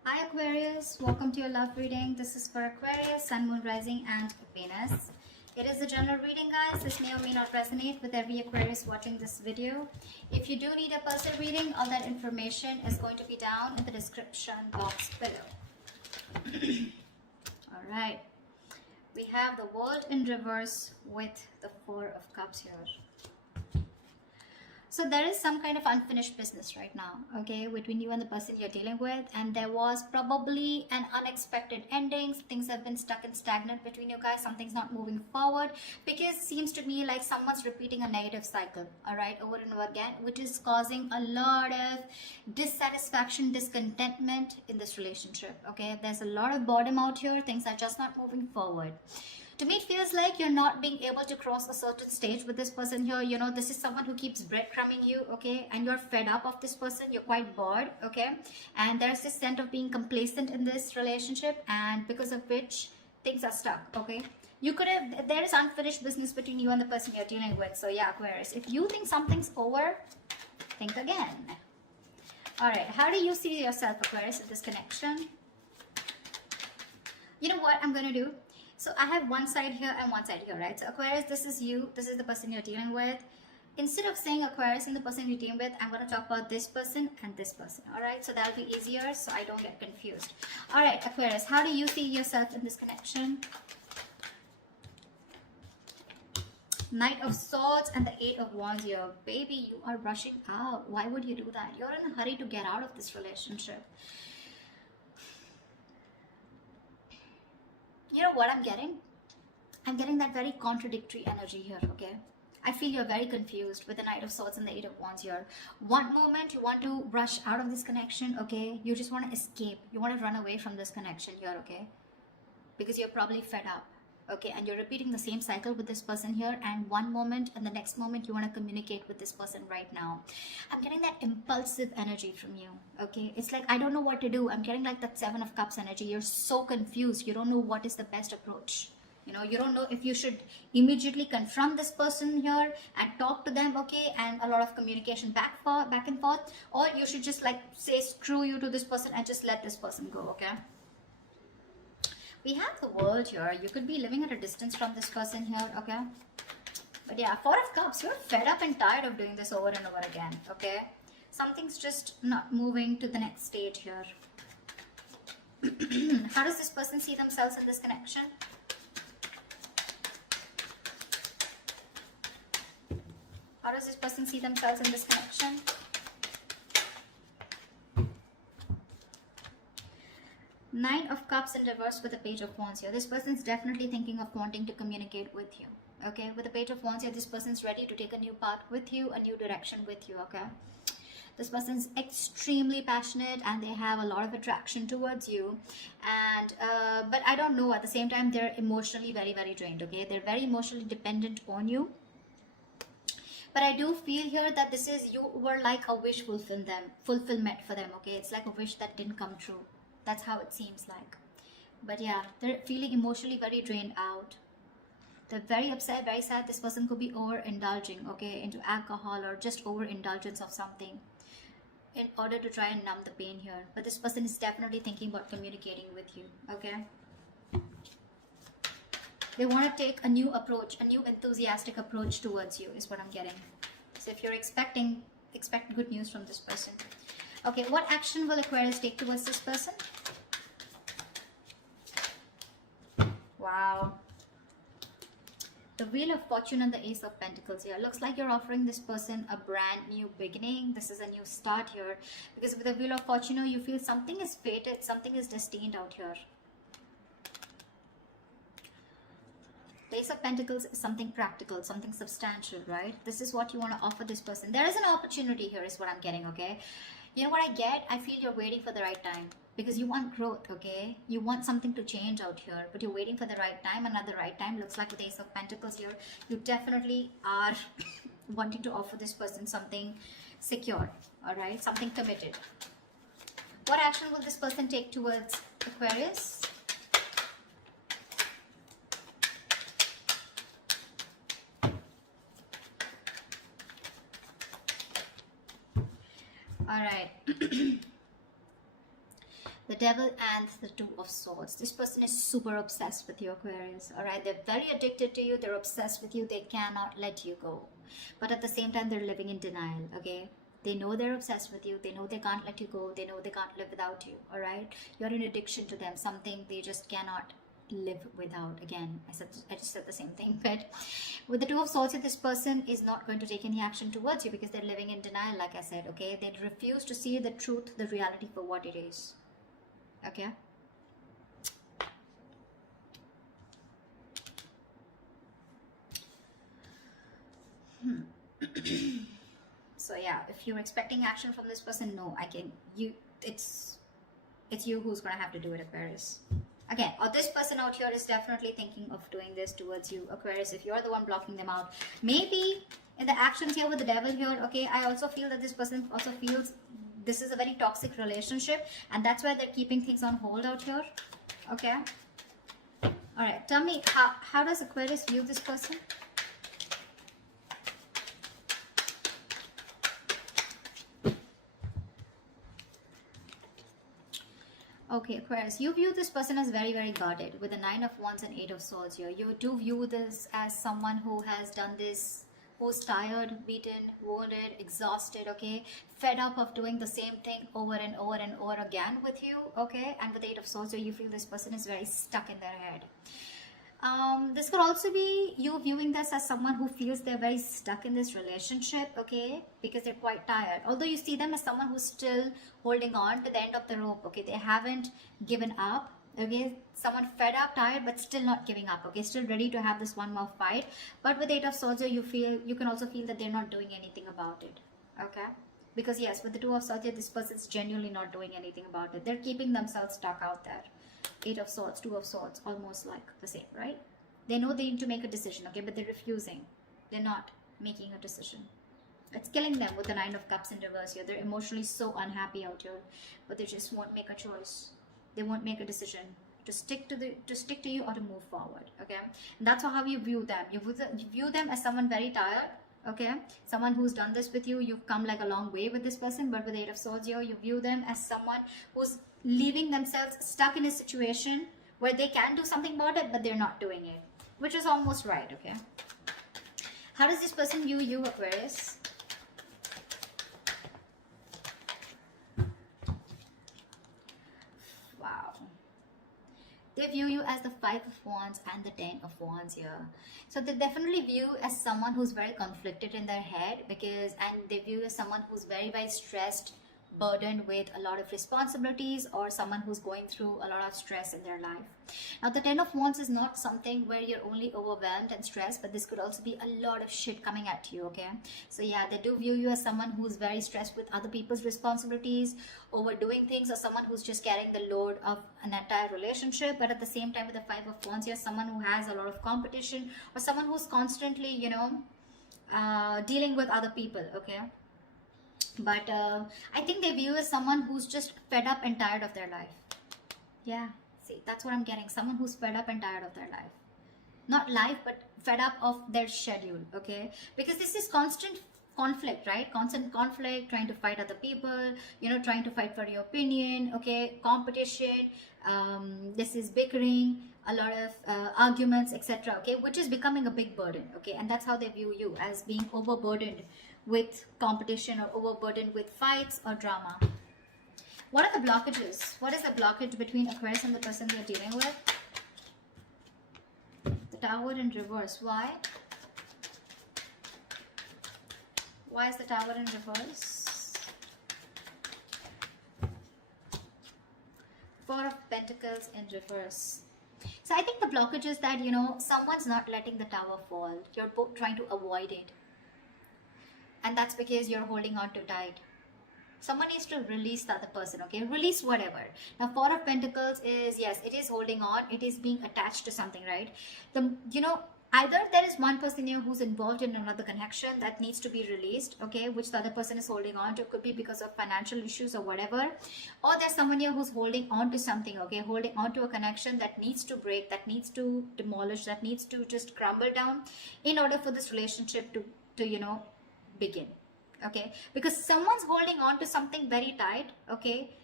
Hi Aquarius, welcome to your love reading. This is for Aquarius, Sun, Moon, Rising and Venus. It is a general reading, guys. This may or may not resonate with every Aquarius watching this video. If you do need a personal reading, all that information is going to be down in the description box below. Alright, we have the World in reverse with the Four of Cups here. So there is some kind of unfinished business right now, okay, between you and the person you're dealing with, and there was probably an unexpected ending. Things have been stuck and stagnant between you guys. Something's not moving forward because it seems to me like someone's repeating a negative cycle, all right, over and over again, which is causing a lot of dissatisfaction, discontentment in this relationship, okay. There's a lot of boredom out here. Things are just not moving forward. To me, it feels like you're not being able to cross a certain stage with this person here. You know, this is someone who keeps breadcrumbing you, okay? And you're fed up of this person. You're quite bored, okay? And there's this sense of being complacent in this relationship, and because of which things are stuck, okay? You could have, there is unfinished business between you and the person you're dealing with. So yeah, Aquarius, if you think something's over, think again. All right, how do you see yourself, Aquarius, in this connection? You know what I'm going to do? So I have one side here and one side here, right? So Aquarius, this is you. This is the person you're dealing with. Instead of saying Aquarius and the person you're dealing with, I'm going to talk about this person and this person. All right? So that'll be easier so I don't get confused. All right, Aquarius, how do you see yourself in this connection? Knight of Swords and the Eight of Wands here. Baby, you are rushing out. Why would you do that? You're in a hurry to get out of this relationship. You know what I'm getting? I'm getting that very contradictory energy here, okay? I feel you're very confused with the Knight of Swords and the Eight of Wands here. One moment you want to rush out of this connection, okay? You just want to escape. You want to run away from this connection here, okay? Because you're probably fed up, okay? And you're repeating the same cycle with this person here, and one moment and the next moment you want to communicate with this person right now. I'm getting that impulsive energy from you, okay? It's like, I don't know what to do. I'm getting like that Seven of Cups energy. You're so confused. You don't know what is the best approach. You know, you don't know if you should immediately confront this person here and talk to them, okay, and a lot of communication back and forth, or you should just like say screw you to this person and just let this person go, okay? We have the World here. You could be living at a distance from this person here, okay? But yeah, Four of Cups, you're fed up and tired of doing this over and over again, okay? Something's just not moving to the next stage here. How does this person see themselves in this connection? How does this person see themselves in this connection? Nine of Cups in reverse with the Page of Wands here. This person's definitely thinking of wanting to communicate with you. Okay, with the Page of Wands here, this person's ready to take a new path with you, a new direction with you, okay? This person's extremely passionate and they have a lot of attraction towards you. And, but I don't know, at the same time, they're emotionally very, very drained, okay? They're very emotionally dependent on you. But I do feel here that this is, you were like a wish fulfillment for them, okay? It's like a wish that didn't come true. That's how it seems like. But yeah, they're feeling emotionally very drained out. They're very upset, very sad. This person could be overindulging, okay, into alcohol or just overindulgence of something in order to try and numb the pain here. But this person is definitely thinking about communicating with you, okay? They want to take a new approach, a new enthusiastic approach towards you is what I'm getting. So if you're expect good news from this person. Okay, what action will Aquarius take towards this person? Wow. The Wheel of Fortune and the Ace of Pentacles here. Looks like you're offering this person a brand new beginning. This is a new start here. Because with the Wheel of Fortune, you feel something is fated, something is destined out here. The Ace of Pentacles is something practical, something substantial, right? This is what you want to offer this person. There is an opportunity here is what I'm getting, okay? You know what I get? I feel you're waiting for the right time. Because you want growth, okay? You want something to change out here. But you're waiting for the right time. And at the right time, looks like with the Ace of Pentacles here, you definitely are wanting to offer this person something secure, alright? Something committed. What action will this person take towards Aquarius? All right. The devil and the two of swords. This person is super obsessed with you, Aquarius. All right, they're very addicted to you. They're obsessed with you. They cannot let you go. But at the same time, they're living in denial. Okay, they know they're obsessed with you. They know they can't let you go. They know they can't live without you. All right, you're an addiction to them. Something they just cannot live without. Again, I just said the same thing. But with the two of swords, this person is not going to take any action towards you because they're living in denial, like I said. Okay, they refuse to see the truth, the reality for what it is. Okay, so yeah, if you're expecting action from this person, no, it's you who's gonna have to do it, Aquarius. Again, or this person out here is definitely thinking of doing this towards you, Aquarius, if you're the one blocking them out. Maybe in the actions here with the devil here, okay, I also feel that this person also feels this is a very toxic relationship, and that's why they're keeping things on hold out here. Okay, all right, tell me, how does Aquarius view this person? Okay, Aquarius, you view this person as very, very guarded with the 9 of Wands and 8 of Swords here. You do view this as someone who has done this, who's tired, beaten, wounded, exhausted, okay, fed up of doing the same thing over and over and over again with you, okay, and with the 8 of Swords here, you feel this person is very stuck in their head. This could also be you viewing this as someone who feels they're very stuck in this relationship, okay, because they're quite tired. Although you see them as someone who's still holding on to the end of the rope, okay, they haven't given up, okay, someone fed up, tired, but still not giving up, okay, still ready to have this one more fight. But with 8 of Swords, you can also feel that they're not doing anything about it, okay, because yes, with the 2 of Swords, this person's genuinely not doing anything about it. They're keeping themselves stuck out there. 8 of Swords, 2 of Swords, almost like the same, right? They know they need to make a decision, okay, but they're refusing. They're not making a decision. It's killing them with the 9 of Cups in reverse here. They're emotionally so unhappy out here, but they just won't make a choice. They won't make a decision to stick to you or to move forward, okay? And that's how you view them. You view them as someone very tired, okay? Someone who's done this with you. You've come like a long way with this person, but with the 8 of Swords here, you view them as someone who's leaving themselves stuck in a situation where they can do something about it, but they're not doing it, which is almost right, okay? How does this person view you, Aquarius? Wow. They view you as the 5 of Wands and the 10 of Wands here. So they definitely view as someone who's very conflicted in their head, and they view you as someone who's very, very stressed, burdened with a lot of responsibilities, or someone who's going through a lot of stress in their life. Now the 10 of Wands is not something where you're only overwhelmed and stressed, but this could also be a lot of shit coming at you, okay? So yeah, they do view you as someone who's very stressed with other people's responsibilities, overdoing things, or someone who's just carrying the load of an entire relationship. But at the same time, with the 5 of Wands, you're someone who has a lot of competition, or someone who's constantly, you know, dealing with other people, okay? But I think they view as someone who's just fed up and tired of their life. Yeah, see, that's what I'm getting. Someone who's fed up and tired of their life. Not life, but fed up of their schedule, okay? Because this is constant conflict, right? Constant conflict, trying to fight other people, you know, trying to fight for your opinion, okay? Competition, this is bickering, a lot of arguments, etc., okay? Which is becoming a big burden, okay? And that's how they view you, as being overburdened with competition or overburdened with fights or drama. What are the blockages? What is the blockage between Aquarius and the person you're dealing with? The Tower in reverse. Why? Why is the Tower in reverse? 4 of Pentacles in reverse. So I think the blockage is that, you know, someone's not letting the tower fall. You're both trying to avoid it. And that's because you're holding on too tight. Someone needs to release the other person, okay? Release whatever. Now, 4 of Pentacles is, yes, it is holding on. It is being attached to something, right? You know, either there is one person here who's involved in another connection that needs to be released, okay, which the other person is holding on to. Could be because of financial issues or whatever. Or there's someone here who's holding on to something, okay, holding on to a connection that needs to break, that needs to demolish, that needs to just crumble down in order for this relationship to you know, begin, okay? Because someone's holding on to something very tight, okay,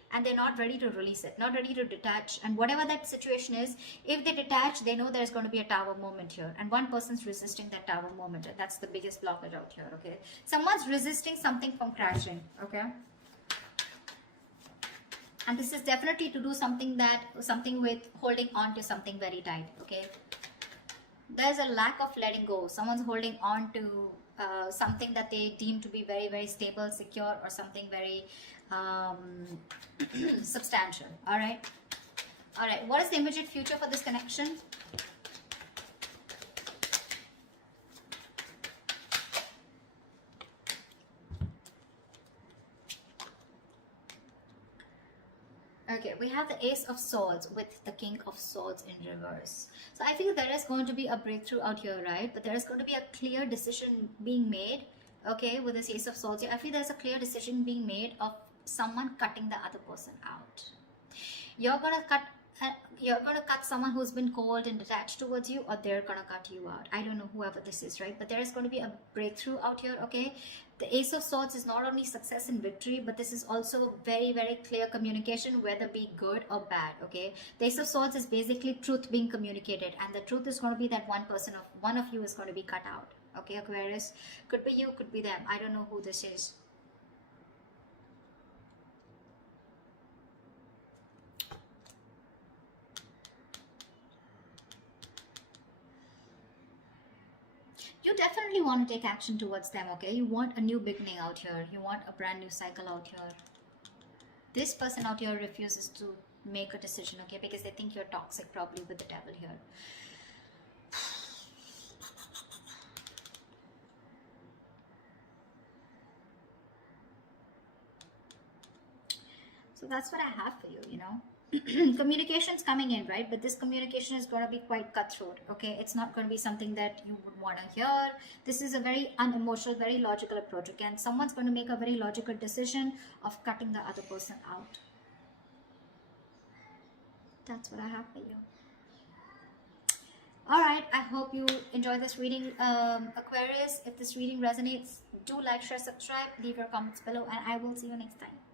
and they're not ready to release it, not ready to detach. And whatever that situation is, if they detach, they know there's going to be a tower moment here, and one person's resisting that tower moment, and that's the biggest blockage out here. Okay, someone's resisting something from crashing. Okay, and this is definitely to do something with holding on to something very tight. Okay, there's a lack of letting go. Someone's holding on to something that they deem to be very, very stable, secure, or something very substantial. All right, what is the immediate future for this connection? Okay, we have the Ace of Swords with the King of Swords in reverse. So I feel there is going to be a breakthrough out here, right? But there is going to be a clear decision being made, okay, with this Ace of Swords here. I feel there's a clear decision being made of someone cutting the other person out. You're going to cut someone who's been cold and detached towards you, or they're going to cut you out. I don't know whoever this is, right? But there is going to be a breakthrough out here, okay? The Ace of Swords is not only success and victory, but this is also very, very clear communication, whether be good or bad, okay? The Ace of Swords is basically truth being communicated, and the truth is going to be that one of you is going to be cut out, okay, Aquarius? Could be you, could be them. I don't know who this is. You definitely want to take action towards them, okay? You want a new beginning out here. You want a brand new cycle out here. This person out here refuses to make a decision, okay? Because they think you're toxic, probably with the devil here. So that's what I have for you, you know. Communication's coming in, right? But this communication is going to be quite cutthroat, okay? It's not going to be something that you would want to hear. This is a very unemotional, very logical approach. Again, someone's going to make a very logical decision of cutting the other person out. That's what I have for you. All right, I hope you enjoy this reading, Aquarius. If this reading resonates, do like, share, subscribe, leave your comments below, and I will see you next time.